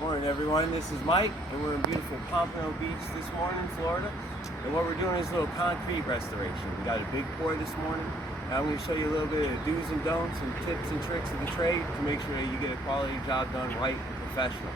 Morning everyone, this is Mike and we're in beautiful Pompano Beach this morning, Florida. And what we're doing is a little concrete restoration. We got a big pour this morning. And I'm going to show you a little bit of do's and don'ts and tips and tricks of the trade to make sure that you get a quality job done right and professional.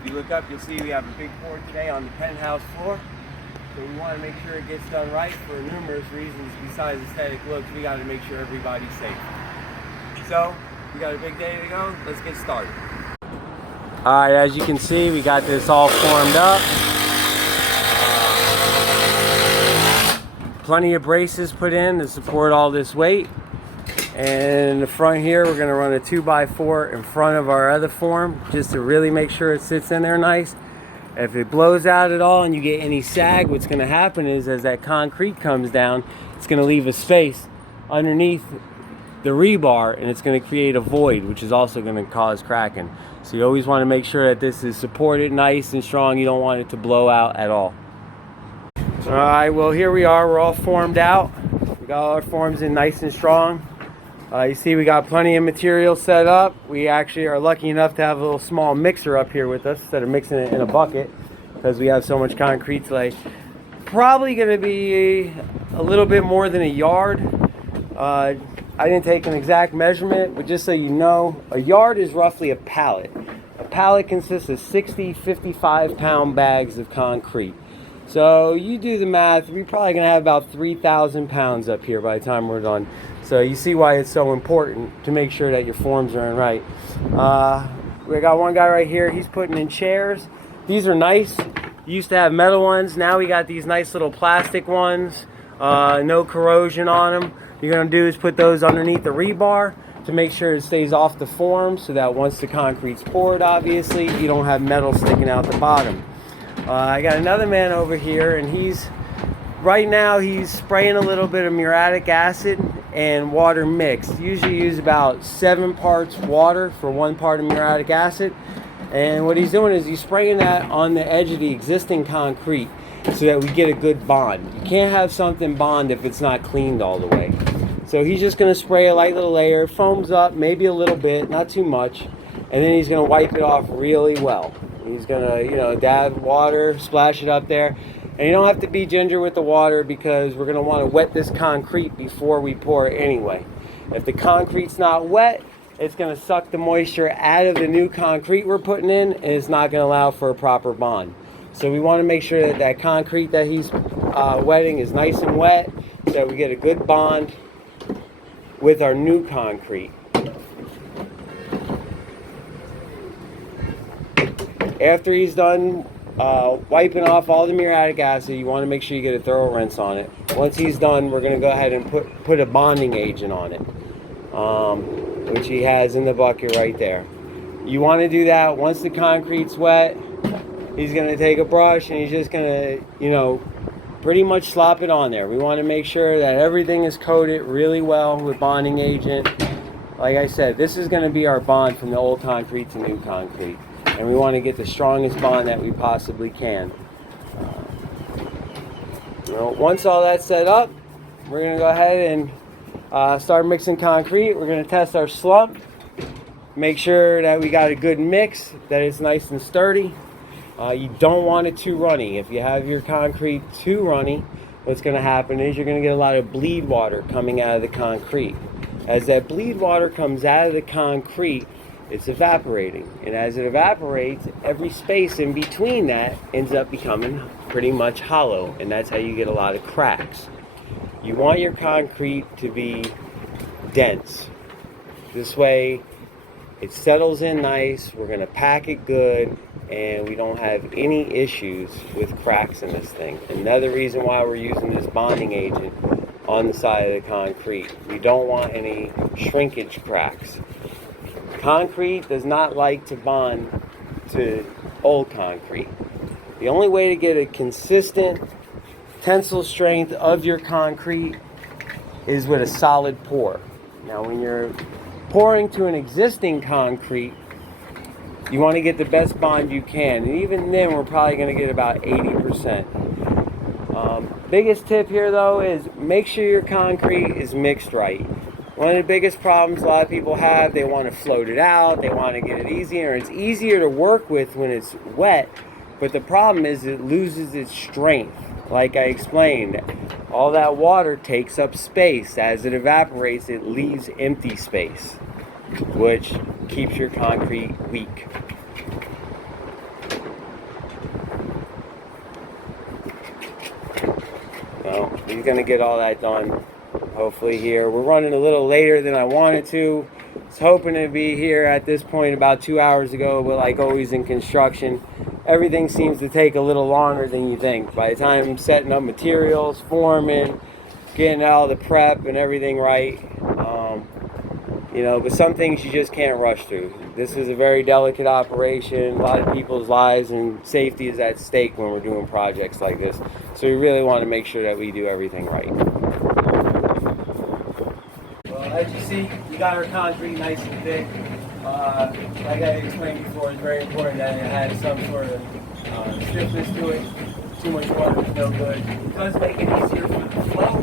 If you look up, you'll see we have a big pour today on the penthouse floor. So we want to make sure it gets done right for numerous reasons besides aesthetic looks. We got to make sure everybody's safe. So we got a big day to go. Let's get started. Alright, as you can see, we got this all formed up. Plenty of braces put in to support all this weight. And in the front here, we're going to run a 2x4 in front of our other form just to really make sure it sits in there nice. If it blows out at all and you get any sag, what's going to happen is as that concrete comes down, it's going to leave a space underneath the rebar and it's going to create a void, which is also going to cause cracking. So you always want to make sure that this is supported nice and strong. You don't want it to blow out at all. Alright, well here we are. We're all formed out. We got all our forms in nice and strong. You see we got plenty of material set up. We actually are lucky enough to have a little small mixer up here with us instead of mixing it in a bucket because we have so much concrete to lay. Probably going to be a little bit more than a yard. I didn't take an exact measurement, but just so you know, a yard is roughly a pallet. A pallet consists of 60, 55-pound bags of concrete. So you do the math, we're probably going to have about 3,000 pounds up here by the time we're done. So you see why it's so important to make sure that your forms are in right. We got one guy right here, he's putting in chairs. These are nice. You used to have metal ones, now we got these nice little plastic ones. No corrosion on them. What you're going to do is put those underneath the rebar to make sure it stays off the form so that once the concrete's poured, obviously, you don't have metal sticking out the bottom. I got another man over here and right now he's spraying a little bit of muriatic acid and water mixed. Usually use about 7 parts water for 1 part of muriatic acid. And what he's doing is he's spraying that on the edge of the existing concrete so that we get a good bond. You can't have something bond if it's not cleaned all the way. So he's just going to spray a light little layer, foams up maybe a little bit, not too much, and then he's going to wipe it off really well. He's going to, dab water, splash it up there. And you don't have to be ginger with the water because we're going to want to wet this concrete before we pour it anyway. If the concrete's not wet, it's going to suck the moisture out of the new concrete we're putting in, and it's not going to allow for a proper bond. So we want to make sure that that concrete that he's wetting is nice and wet so that we get a good bond with our new concrete. After he's done wiping off all the muriatic acid, you want to make sure you get a thorough rinse on it. Once he's done, we're going to go ahead and put a bonding agent on it, which he has in the bucket right there. You want to do that once the concrete's wet. He's going to take a brush and he's just going to, pretty much slop it on there. We want to make sure that everything is coated really well with bonding agent. Like I said, this is going to be our bond from the old concrete to new concrete. And we want to get the strongest bond that we possibly can. Once all that's set up, we're going to go ahead and start mixing concrete. We're going to test our slump. Make sure that we got a good mix, that it's nice and sturdy. You don't want it too runny. If you have your concrete too runny, what's going to happen is you're going to get a lot of bleed water coming out of the concrete. As that bleed water comes out of the concrete, it's evaporating. And as it evaporates, every space in between that ends up becoming pretty much hollow. And that's how you get a lot of cracks. You want your concrete to be dense. This way, it settles in nice, we're going to pack it good, and we don't have any issues with cracks in this thing. Another reason why we're using this bonding agent on the side of the concrete. We don't want any shrinkage cracks. Concrete does not like to bond to old concrete. The only way to get a consistent tensile strength of your concrete is with a solid pour. Now when you're pouring to an existing concrete, you want to get the best bond you can, and even then we're probably going to get about 80%. Biggest tip here though is make sure your concrete is mixed right. One of the biggest problems a lot of people have, they want to float it out, they want to get it easier. It's easier to work with when it's wet, but the problem is it loses its strength. Like I explained, all that water takes up space. As it evaporates, it leaves empty space, which keeps your concrete weak. Well, he's going to get all that done, hopefully here. We're running a little later than I wanted to. I was hoping to be here at this point about 2 hours ago, but like always in construction, everything seems to take a little longer than you think. By the time I'm setting up materials, forming, getting all the prep and everything right, but some things you just can't rush through. This is a very delicate operation. A lot of people's lives and safety is at stake when we're doing projects like this. So we really want to make sure that we do everything right. Well, as you see, we got our concrete nice and thick. Like I explained before, it's very important that it has some sort of stiffness to it. Too much water is no good. It does make it easier for the flow,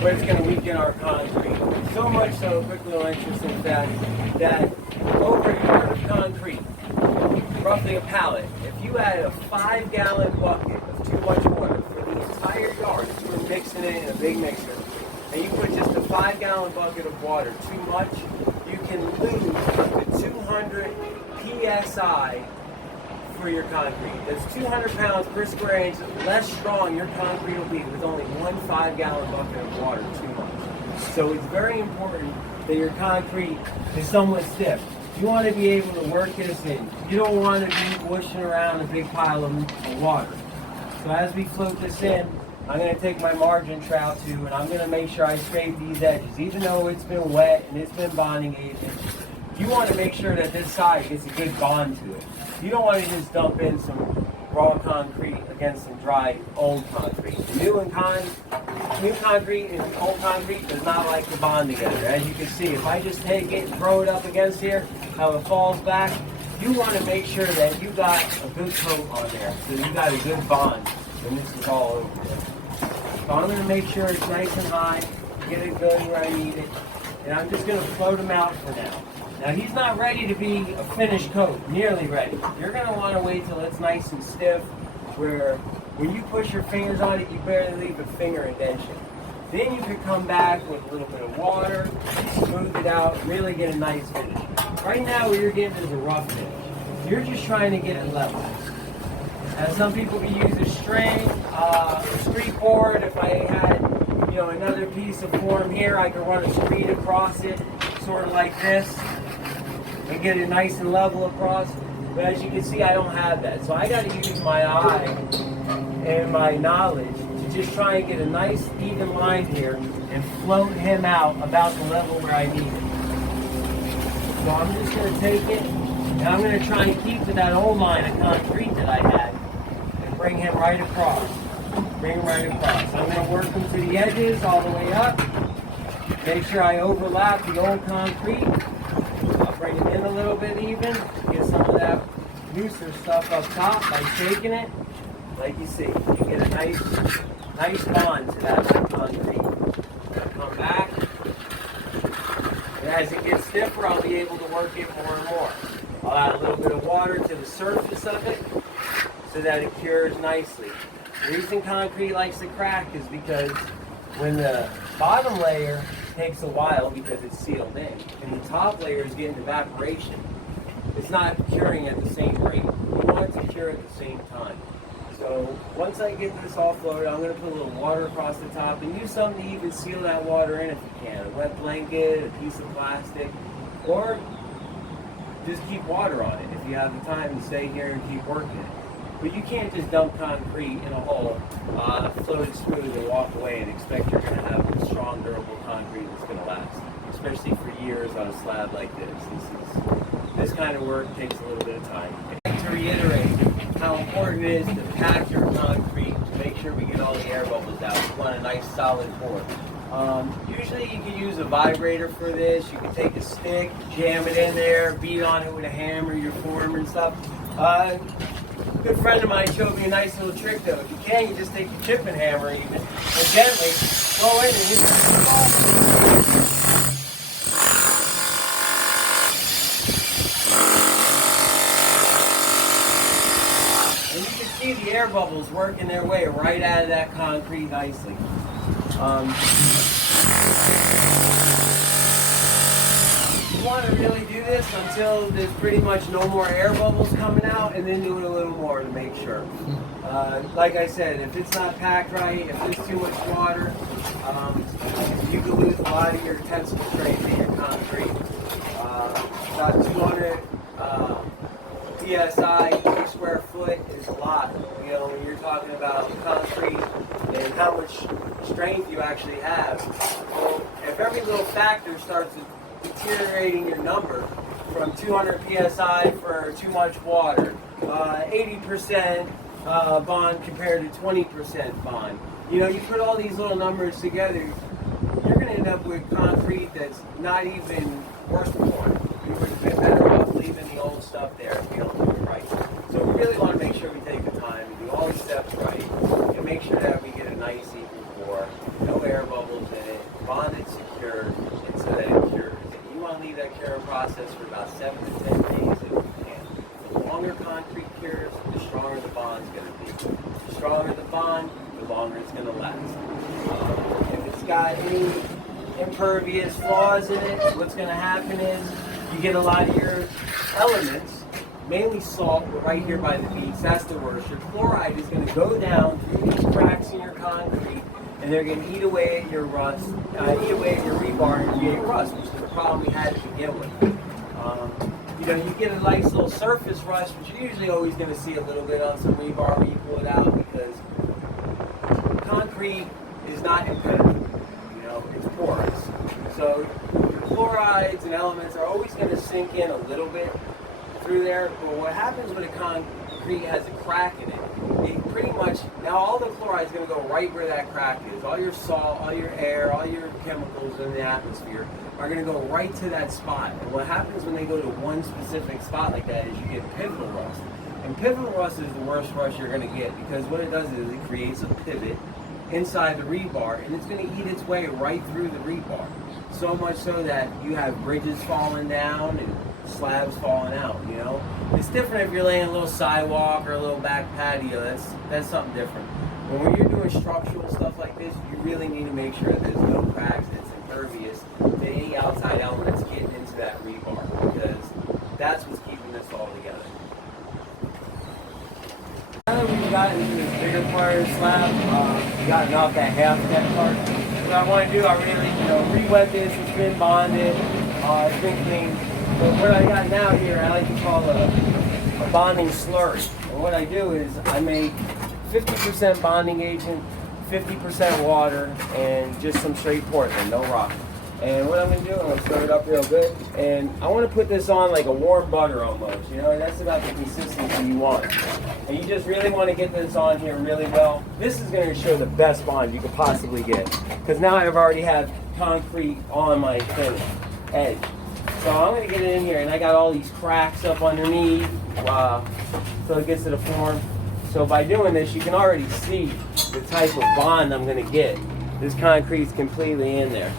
but it's going to weaken our concrete. So much so, quick little interesting fact, that over a yard of concrete, roughly a pallet, if you add a 5-gallon bucket of too much water for the entire yard, if you were mixing it in a big mixer, and you put just a 5-gallon bucket of water too much, you can lose up to 200 psi for your concrete. That's 200 pounds per square inch less strong your concrete will be with only one 5-gallon bucket of water too much. So it's very important that your concrete is somewhat stiff. You want to be able to work this in. You don't want to be whooshing around a big pile of water. So as we float this in, I'm going to take my margin trowel too, and I'm going to make sure I scrape these edges. Even though it's been wet and it's been bonding agent, you want to make sure that this side gets a good bond to it. You don't want to just dump in some raw concrete against some dry old concrete. New concrete and old concrete does not like to bond together. As you can see, if I just take it and throw it up against here, how it falls back, you want to make sure that you got a good coat on there, so you got a good bond when this is all over there. So I'm going to make sure it's nice and high, get it good where I need it, and I'm just going to float him out for now. Now he's not ready to be a finished coat, nearly ready. You're going to want to wait till it's nice and stiff, where when you push your fingers on it, you barely leave a finger indentation. Then you could come back with a little bit of water, smooth it out, really get a nice finish. Right now what you're getting is a rough finish. You're just trying to get it level. Now some people can use a string, a street board. If I had another piece of form here, I could run a street across it, sort of like this, and get it nice and level across. But as you can see, I don't have that. So I got to use my eye and my knowledge to just try and get a nice even line here and float him out about the level where I need it. So I'm just going to take it, and I'm going to try and keep to that old line of concrete that I had and bring him right across. Bring him right across. I'm going to work him to the edges all the way up. Make sure I overlap the old concrete. I'll bring it in a little bit even. Get some of that looser stuff up top by shaking it. Like you see, you get a nice bond to that concrete. Come back. And as it gets stiffer, I'll be able to work it more and more. I'll add a little bit of water to the surface of it so that it cures nicely. The reason concrete likes to crack is because when the bottom layer takes a while because it's sealed in, and the top layer is getting evaporation, it's not curing at the same rate. You want it to cure at the same time. So once I get this all floated, I'm going to put a little water across the top and use something to even seal that water in if you can. A wet blanket, a piece of plastic, or just keep water on it if you have the time to stay here and keep working it. But you can't just dump concrete in a hole, float it smooth and walk away and expect you're going to have a strong, durable concrete that's going to last, especially for years on a slab like this. This kind of work takes a little bit of time. I'd like to reiterate how important it is to pack your concrete to make sure we get all the air bubbles out. You want a nice solid pour. Usually you can use a vibrator for this. You can take a stick, jam it in there, beat on it with a hammer, your form and stuff. A good friend of mine showed me a nice little trick though. If you can, you just take your chipping hammer even and gently go in and And you can see the air bubbles working their way right out of that concrete nicely. You want to really do this until there's pretty much no more air bubbles coming out, and then do it a little more to make sure. Like I said, if it's not packed right, if there's too much water, you can lose a lot of your tensile strength in your concrete. About 200 PSI per square foot is a lot. You know, when you're talking about concrete and how much strength you actually have. Well, if every little factor starts deteriorating your number from 200 PSI for too much water, 80% bond compared to 20% bond. You know, you put all these little numbers together, you're going to end up with concrete that's not even workable. You would have been better off leaving the old stuff there if you don't do it right. So we really want to make sure we take the time to do all the steps right and make sure that we get a nice equal pour, no air bubbles in it, bonded, secured, and so that it cures. And you want to leave that curing process for about 7 to 10 days if you can. The longer concrete cures, the stronger the bond's going to be. The stronger the bond, the longer it's going to last. If it's got any impervious flaws in it, what's going to happen is you get a lot of your elements, mainly salt, but right here by the beach, that's the worst. Your chloride is going to go down through these cracks in your concrete, and they're going to eat away at your rust, eat away at your rebar and create rust, which is the problem we had to begin with. You know, you get a nice little surface rust, which you're usually always going to see a little bit on some rebar when you pull it out, because concrete is not impenetrable. You know, it's porous. So chlorides and elements are always going to sink in a little bit through there, but what happens when a concrete has a crack in it, it pretty much, now all the chloride is going to go right where that crack is. All your salt, all your air, all your chemicals in the atmosphere are going to go right to that spot. And what happens when they go to one specific spot like that is you get pivotal rust. And pivotal rust is the worst rust you're going to get, because what it does is it creates a pivot inside the rebar, and it's going to eat its way right through the rebar. So much so that you have bridges falling down and slabs falling out, you know. It's different if you're laying a little sidewalk or a little back patio. That's something different. But when you're doing structural stuff like this, you really need to make sure there's no cracks, it's impervious to any outside elements getting into that rebar, because that's what's keeping this all together. Now that we've gotten into this bigger part of the slab, we gotten off that half depth part. What I want to do, I really, re-wet this. It's been bonded, it's been cleaned. But what I got now here, I like to call a bonding slurry. And what I do is I make 50% bonding agent, 50% water, and just some straight Portland, no rock. And what I'm going to do, I'm going to stir it up real good. And I want to put this on like a warm butter almost, you know, and that's about the consistency you want. And you just really want to get this on here really well. This is going to show the best bond you could possibly get, because now I've already have concrete on my thin edge. So I'm going to get it in here, and I got all these cracks up underneath, so it gets to the form. So by doing this, you can already see the type of bond I'm going to get. This concrete's completely in there.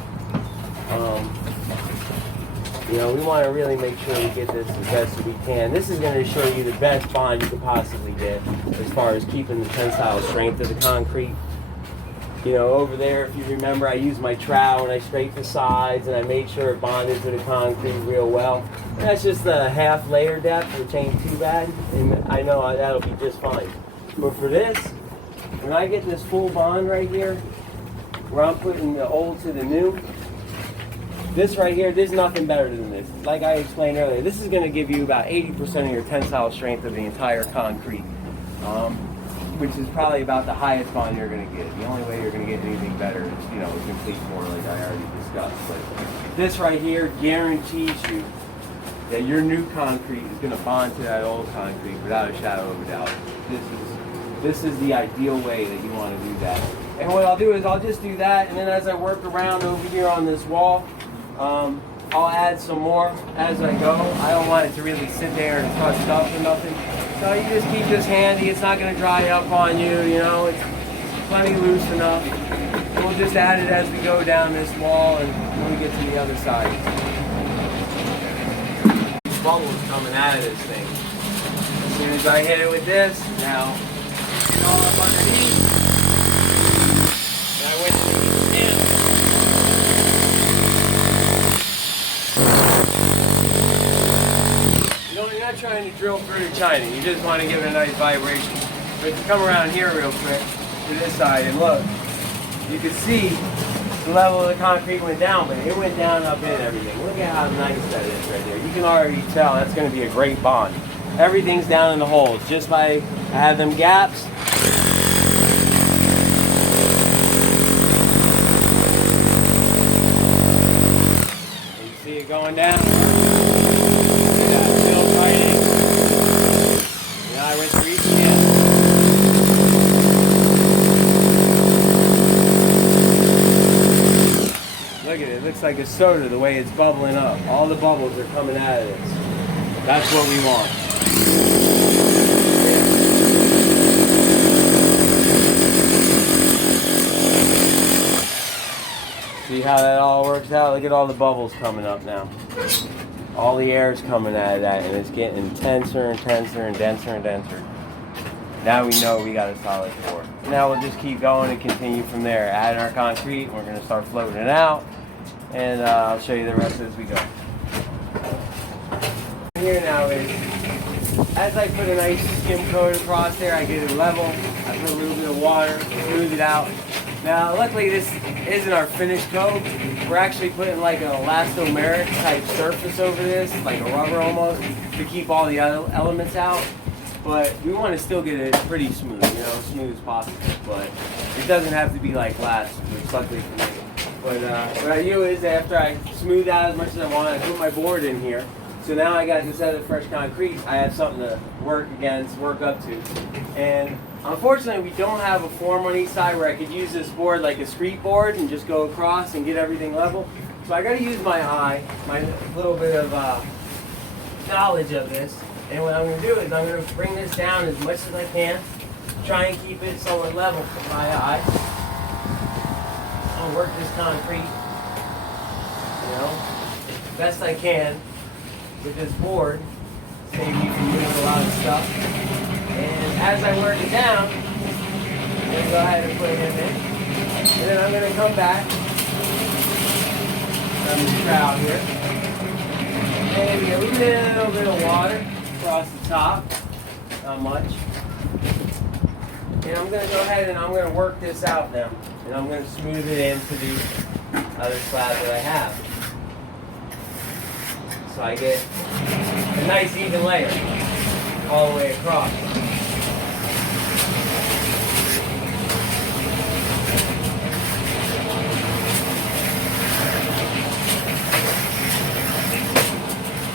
You know, we want to really make sure we get this as best as we can. This is going to show you the best bond you could possibly get as far as keeping the tensile strength of the concrete. You know, over there, if you remember, I used my trowel and I scraped the sides and I made sure it bonded to the concrete real well. And that's just the half layer depth, which ain't too bad, and I know that'll be just fine. But for this, when I get this full bond right here, where I'm putting the old to the new, this right here, there's nothing better than this. Like I explained earlier, this is going to give you about 80% of your tensile strength of the entire concrete, which is probably about the highest bond you're going to get. The only way you're going to get anything better is, you know, a complete pour like I already discussed. But this right here guarantees you that your new concrete is going to bond to that old concrete without a shadow of a doubt. This is the ideal way that you want to do that. And what I'll do is I'll just do that, and then as I work around over here on this wall, I'll add some more as I go. I don't want it to really sit there and crust up or nothing. So you just keep this handy. It's not going to dry up on you, you know. It's plenty loose enough. And we'll just add it as we go down this wall and when we get to the other side. Bubbles coming out of this thing. As soon as I hit it with this, now it's all up underneath. And I went to the stand. You're not trying to drill through to China. You just want to give it a nice vibration. But if you come around here real quick to this side and look, you can see the level of the concrete went down, but it went down up in everything. Look at how nice that is right there. You can already tell that's going to be a great bond. Everything's down in the holes. Just by I have them gaps. You see it going down. Look at that, still fighting. Now I went through each again. Look at it, it looks like a soda the way it's bubbling up. All the bubbles are coming out of this. That's what we want. See how that all works out? Look at all the bubbles coming up now. All the air is coming out of that and it's getting intenser and denser and denser and denser. Now we know we got a solid pour. Now we'll just keep going and continue from there. Adding our concrete, we're going to start floating it out. And I'll show you the rest as we go. Here now is, as I put a nice skim coat across there, I get it level. I put a little bit of water, smooth it out. Now, luckily this isn't our finished coat. We're actually putting like an elastomeric type surface over this, like a rubber almost, to keep all the other elements out. But we want to still get it pretty smooth, you know, as smooth as possible. But it doesn't have to be like glass, which luckily for me. But what I do is after I smooth out as much as I want, I put my board in here. So now I got, instead of fresh concrete, I have something to work against, work up to. And unfortunately, we don't have a form on each side where I could use this board like a street board and just go across and get everything level. So I got to use my eye, my little bit of knowledge of this. And what I'm going to do is I'm going to bring this down as much as I can, try and keep it somewhat level with my eye. I'll work this concrete, you know, best I can with this board, save me from doing a lot of stuff. And as I work it down, I'm going to go ahead and put it in there. And then I'm going to come back, grab this trowel here, maybe a little bit of water across the top, not much. And I'm going to go ahead and I'm going to work this out now. And I'm going to smooth it into the other slab that I have. So I get a nice even layer all the way across.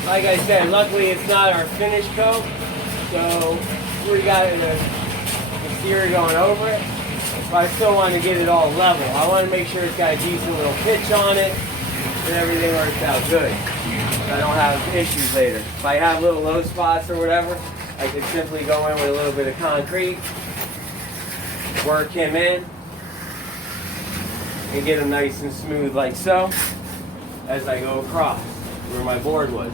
Like I said, luckily it's not our finished coat, so we got the exterior going over it. But I still want to get it all level. I want to make sure it's got a decent little pitch on it and everything works out good. So I don't have issues later. If I have little low spots or whatever, I can simply go in with a little bit of concrete, work him in, and get him nice and smooth like so as I go across where my board was.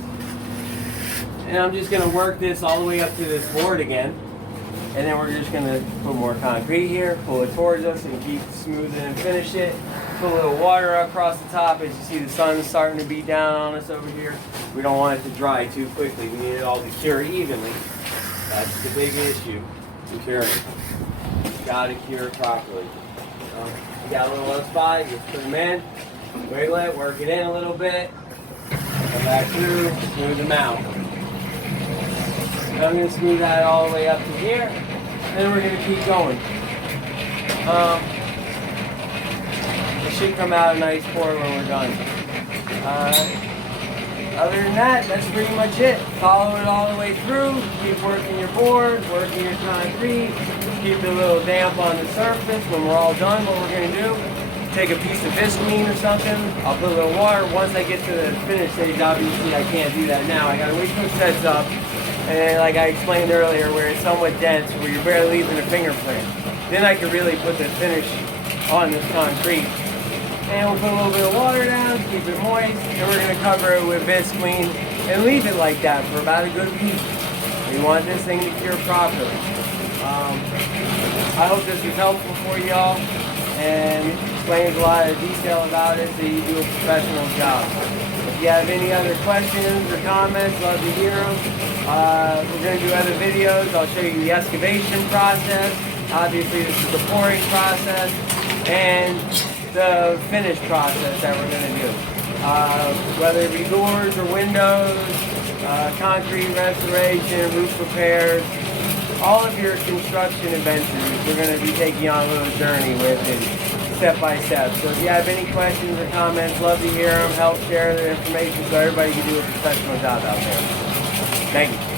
And I'm just going to work this all the way up to this board again. And then we're just going to put more concrete here, pull it towards us, and keep smoothing and finish it. Put a little water across the top. As you see, the sun's starting to beat down on us over here. We don't want it to dry too quickly. We need it all to cure evenly. That's the big issue, the curing. You got to cure properly. You got a little low spot, just put them in, wiggle it, work it in a little bit, come back through, smooth them out. I'm going to smooth that all the way up to here, and then we're going to keep going. It should come out a nice pour when we're done. Other than that, that's pretty much it. Follow it all the way through. Keep working your board, working your concrete. Keep it a little damp on the surface. When we're all done, what we're going to do, take a piece of Visqueen or something. I'll put a little water. Once I get to the finish stage, obviously I can't do that now. I got to wait till it sets up. And like I explained earlier, where it's somewhat dense, where you're barely leaving a fingerprint. Then I can really put the finish on this concrete. And we'll put a little bit of water down to keep it moist, and we're going to cover it with Visqueen and leave it like that for about a good week. We want this thing to cure properly. I hope this was helpful for y'all and explains a lot of detail about it so you do a professional job. If you have any other questions or comments, love to hear them. We're going to do other videos. I'll show you the excavation process. Obviously, this is the pouring process and the finish process that we're going to do. Whether it be doors or windows, concrete restoration, roof repairs, all of your construction adventures, we're going to be taking on a little journey with it, step by step. So if you have any questions or comments, love to hear them. Help share the information so everybody can do a professional job out there. Thank you.